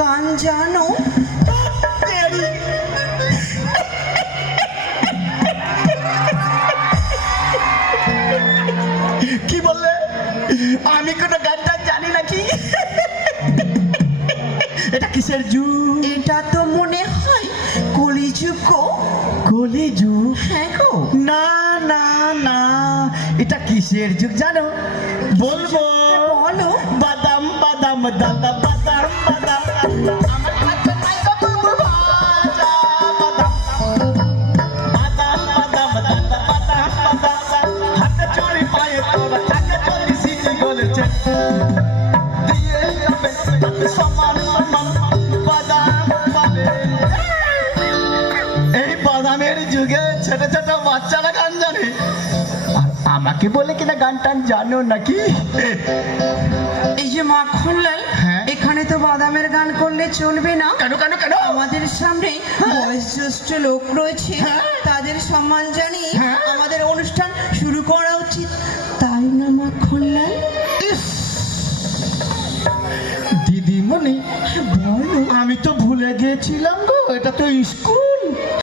গান জানো? কি বললে? আমি কোনো গানটা জানি নাকি? এটা কিসের যুগ? এটা তো মনে হয় কলিযুগ গো। কলিযুগ? হ্যাঁ গো। না না না, এটা কিসের যুগ জানো? বলবো? বলো। বাদাম বাদাম দাদা, বাদাম বাদাম আমার হাতে নাই তো বাবু ভাজা, বাদাম বাদাম বাদাম দাদা, বাদাম বাদাম হাতে চড়ি পায়ে তোরা থাকে চলি সিটি গলেছে দিয়ে যাবে সমান সমান বাদাম পাবে। এই বাদামের যুগে ছোট ছোট বাচ্চারা গান জানে, আর আমাকে বলে কিনা গান টান জানো নাকি? এই যে মাখনলাল, হ্যাঁ? এখানে তো বাদামের গান করলে চলবে না। কেন কেন কেন? আমাদের সামনে বয়োজ্যেষ্ঠ লোক রয়েছে, হ্যাঁ। তাদের সম্মান জানিয়ে হ্যাঁ। আমাদের অনুষ্ঠান শুরু করা উচিত, তাই না মাখনলাল? ইস, দিদিমণি বলো। আমি তো ভুলে গিয়েছিলাম গো, এটা তো স্কুল।